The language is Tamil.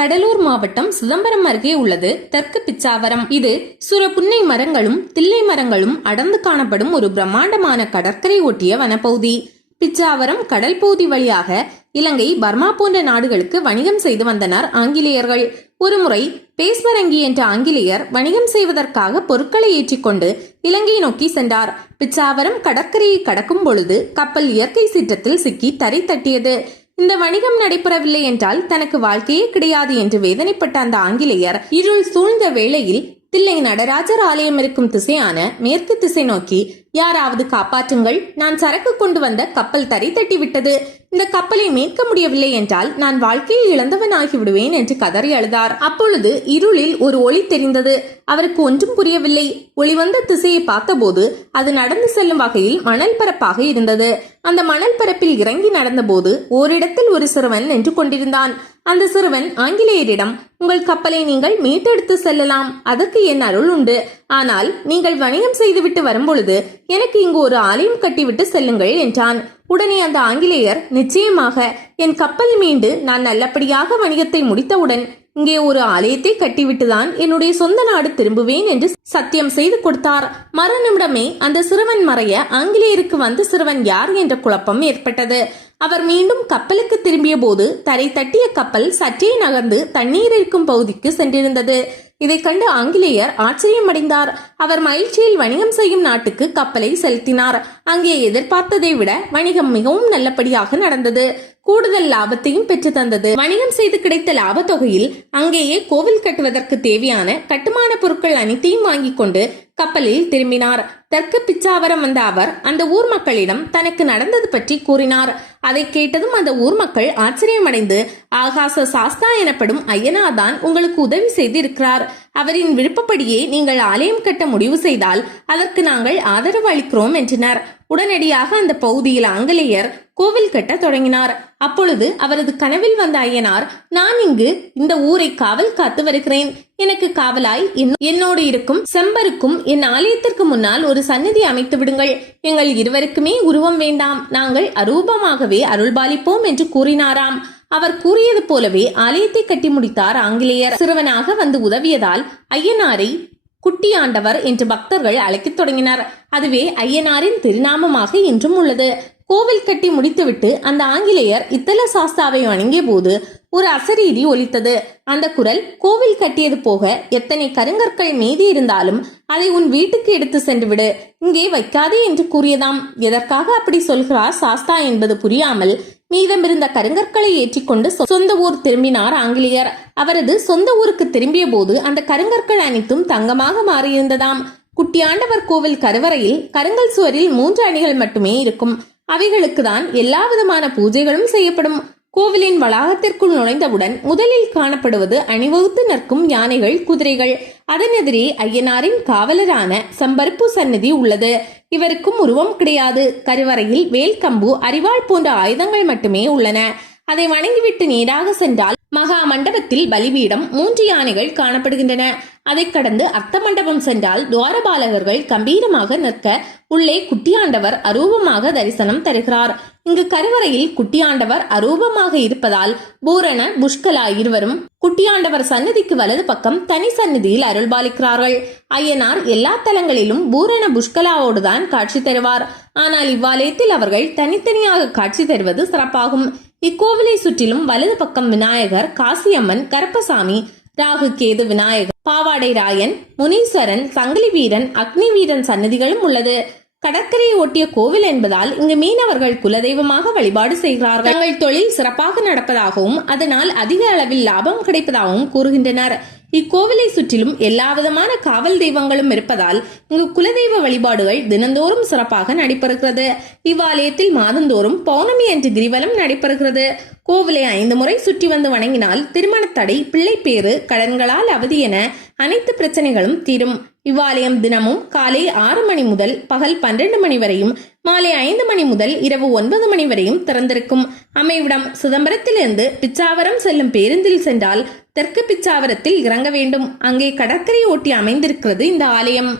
கடலூர் மாவட்டம் சிதம்பரம் அருகே உள்ளது தெற்கு பிச்சாவரம். இது சுரப்புன்னை மரங்களும் தில்லை மரங்களும் அடர்ந்து காணப்படும் ஒரு பிரம்மாண்டமான கடற்கரை ஒட்டிய வனப்பகுதி. பிச்சாவரம் கடல் பகுதி வழியாக இலங்கை, பர்மா போன்ற நாடுகளுக்கு வணிகம் செய்து வந்தனர் ஆங்கிலேயர்கள். ஒருமுறை பேஸ்வரங்கி என்ற ஆங்கிலேயர் வணிகம் செய்வதற்காக பொருட்களை ஏற்றிக்கொண்டு இலங்கை நோக்கி சென்றார். பிச்சாவரம் கடற்கரையை கடக்கும் பொழுது கப்பல் இயற்கை சீற்றத்தில் சிக்கி தரை தட்டியது. இந்த வணிகம் நடைபெறவில்லை என்றால் தனக்கு வாழ்க்கையே கிடையாது என்று வேதனைப்பட்ட அந்த ஆங்கிலேயர் இருள் சூழ்ந்த வேளையில் தில்லை நடராஜர் ஆலயம் இருக்கும் திசையான மேற்கு திசை நோக்கி, யாராவது காப்பாற்றுங்கள், நான் சரக்கு கொண்டு வந்த கப்பல் தரை தட்டி விட்டது, இந்த கப்பலை மீட்க முடியவில்லை என்றால் நான் வாழ்க்கையை இழந்தவனாகி விடுவேன் என்று கதறி அழுதார். அப்பொழுது இருளில் ஒரு ஒளி தெரிந்தது. அவருக்கு ஒன்றும் புரியவில்லை. ஒளி வந்த திசையை பார்த்தபோது அது நடந்து செல்லும் வகையில் மணல் பரப்பாக இருந்தது. அந்த மணல் பரப்பில் இறங்கி நடந்தபோது ஓரிடத்தில் ஒரு சிறுவன் நின்று கொண்டிருந்தான். அந்த சிறுவன் ஆங்கிலேயரிடம், உங்கள் கப்பலை நீங்கள் மீட்டெடுத்து செல்லலாம், அதற்கு என் அருள் உண்டு. ஆனால் நீங்கள் வணிகம் செய்துவிட்டு வரும்பொழுது எனக்கு இங்கு ஒரு ஆலயம் கட்டிவிட்டு செல்லுங்கள் என்றான். உடனே அந்த ஆங்கிலேயர், நிச்சயமாக, என் கப்பல் மீண்டு நான் நல்லபடியாக வணிகத்தை முடித்தவுடன் இங்கே ஒரு ஆலயத்தை கட்டிவிட்டுதான் என்னுடைய சொந்த நாடு திரும்புவேன் என்று சத்தியம் செய்து கொடுத்தார். மறுநிமிடமே அந்த சிறுவன் மறைய ஆங்கிலேயருக்கு வந்த சிறுவன் யார் என்ற குழப்பம் ஏற்பட்டது. அவர் மீண்டும் கப்பலுக்கு திரும்பிய போது தரை தட்டிய கப்பல் சற்றே நகர்ந்து தண்ணீர் இருக்கும் பகுதிக்கு சென்றிருந்தது. இதை கண்டு ஆங்கிலேயர் ஆச்சரியமடைந்தார். அவர் மகிழ்ச்சியில் வணிகம் செய்யும் நாட்டுக்கு கப்பலை செலுத்தினார். அங்கே எதிர்பார்த்ததை விட வணிகம் மிகவும் நல்லபடியாக நடந்தது. கூடுதல் லாபத்தையும் பெற்று தந்தது. வணிகம் செய்து கிடைத்த லாப தொகையில் அங்கேயே கோவில் கட்டுவதற்கு தேவையான கட்டுமான பொருட்கள் அனைத்தையும் வாங்கி கொண்டு கப்பலில் திரும்பினார். தெற்கு பிச்சாவரம் வந்த அவர் அந்த ஊர் மக்களிடம் தனக்கு நடந்தது பற்றி கூறினார். அதை கேட்டதும் அந்த ஊர் மக்கள் ஆச்சரியமடைந்து, ஆகாச சாஸ்தா எனப்படும் ஐயனார் தான் உங்களுக்கு உதவி செய்து இருக்கிறார். அவரின் விருப்பப்படியே நீங்கள் ஆலயம் கட்ட முடிவு செய்தால் அதற்கு நாங்கள் ஆதரவு அளிக்கிறோம் என்றனர். உடனடியாக அந்த பகுதியில் ஆங்கிலேயர் கோவில் கட்ட தொடங்கினார். அப்பொழுது அவரது கனவில் வந்த ஐயனார், நான் இங்கு இந்த ஊரை காவல் காத்து வருகிறேன். எனக்கு காவலாய் என்னோடு இருக்கும் செம்பருக்கும் என் ஆலயத்திற்கு முன்னால் ஒரு சந்நிதி அமைத்து விடுங்கள். எங்கள் இருவருக்குமே உருவம் வேண்டாம், நாங்கள் அரூபமாகவே அருள்பாலிப்போம் என்று கூறினாராம். அவர் கூறியது போலவே ஆலயத்தை கட்டி முடித்தார் ஆங்கிலேயர். சிறுவனாக வந்து உதவியதால் ஐயனாரை குட்டியாண்டவர் என்று பக்தர்கள் அழைக்கத் தொடங்கினர். அதுவே ஐயனாரின் திருநாமமாக இன்றும் உள்ளது. கோவில் கட்டி முடித்துவிட்டு அந்த ஆங்கிலேயர் இத்தல சாஸ்தாவை வணங்கிய போது ஒரு அசரீரி ஒலித்தது. அந்த குரல், கோவில் கட்டியது போக எத்தனை கருங்கற்கள் மீதி இருந்தாலும் அதை உன் வீட்டுக்கு எடுத்து சென்று விடு, இங்கே வைக்காதே என்று கூறியதாம். எதற்காக அப்படி சொல்கிறார் சாஸ்தா என்பது புரியாமல் மீதமிருந்த கருங்கற்களை ஏற்றிக்கொண்டு சொந்த ஊர் திரும்பினார் ஆங்கிலேயர். அவரது சொந்த ஊருக்கு திரும்பிய போது அந்த கருங்கற்கள் அனைத்தும் தங்கமாக மாறியிருந்ததாம். குட்டியாண்டவர் கோவில் கருவறையில் கருங்கல் சுவரில் 3 அணிகள் மட்டுமே இருக்கும். அவைகளுக்கு தான் எல்லா விதமான பூஜைகளும் செய்யப்படும். கோவிலின் வளாகத்திற்குள் நுழைந்தவுடன் முதலில் காணப்படுவது அணிவகுத்து நிற்கும் யானைகள், குதிரைகள். அதன் எதிரே ஐயனாரின் காவலரான செம்பருப்பு சந்நிதி உள்ளது. இவருக்கும் உருவம் கிடையாது. கருவறையில் வேல், கம்பு, அரிவாள் போன்ற ஆயுதங்கள் மட்டுமே உள்ளன. அதை வணங்கிவிட்டு நேராக சென்றால் மகா மண்டபத்தில் பலிபீடம், 3 யானைகள் காணப்படுகின்றன. அதை கடந்து அர்த்த மண்டபம் சென்றால் துவாரபாலகர்கள் கம்பீரமாக நிற்க உள்ளே குட்டியாண்டவர் அரூபமாக தரிசனம் தருகிறார். இங்கு கருவறையில் குட்டியாண்டவர் அரூபமாக இருப்பதால் பூரண, புஷ்கலா இருவரும் குட்டியாண்டவர் சன்னதிக்கு வலது பக்கம் தனி சன்னதியில் அருள்பாலிக்கிறார்கள். ஐயனார் எல்லா தலங்களிலும் பூரண புஷ்கலாவோடுதான் காட்சி தருவார். ஆனால் இவ்வாலயத்தில் அவர்கள் தனித்தனியாக காட்சி தருவது சிறப்பாகும். இக்கோவிலை சுற்றிலும் வலது பக்கம் விநாயகர், காசியம்மன், கருப்பசாமி, ராகு கேது விநாயகர், பாவாடை ராயன், முனீஸ்வரன், சங்கிலி வீரன், அக்னி வீரன் சன்னதிகளும் உள்ளது. கடற்கரையை ஒட்டிய கோவில் என்பதால் இங்கு மீனவர்கள் குலதெய்வமாக வழிபாடு செய்கிறார்கள். தங்கள் தொழில் சிறப்பாக நடப்பதாகவும் அதனால் அதிக அளவில் லாபம் கிடைப்பதாகவும் கூறுகின்றனர். இக்கோவிலை சுற்றிலும் எல்லா விதமான காவல் தெய்வங்களும் இருப்பதால் இங்கு குலதெய்வ வழிபாடுகள் தினந்தோறும் சிறப்பாக நடைபெறுகிறது. இவ்வாலயத்தில் மாதந்தோறும் பௌர்ணமி அன்று கிரிவலம் நடைபெறுகிறது. கோவிலை 5 முறை சுற்றி வந்து வணங்கினால் திருமண தடை, பிள்ளைப்பேறு, கடன்களால் அவதி என அனைத்து பிரச்சனைகளும் தீரும். இவ்வாலயம் தினமும் காலை 6 மணி முதல் பகல் 12 மணி வரையும், மாலை 5 மணி முதல் இரவு 9 மணி வரையும் திறந்திருக்கும். அமைவிடம் சிதம்பரத்திலிருந்து பிச்சாவரம் செல்லும் பேருந்தில் சென்றால் தெற்கு பிச்சாவரத்தில் இறங்க வேண்டும். அங்கே கடற்கரை ஒட்டி அமைந்திருக்கிறது இந்த ஆலயம்.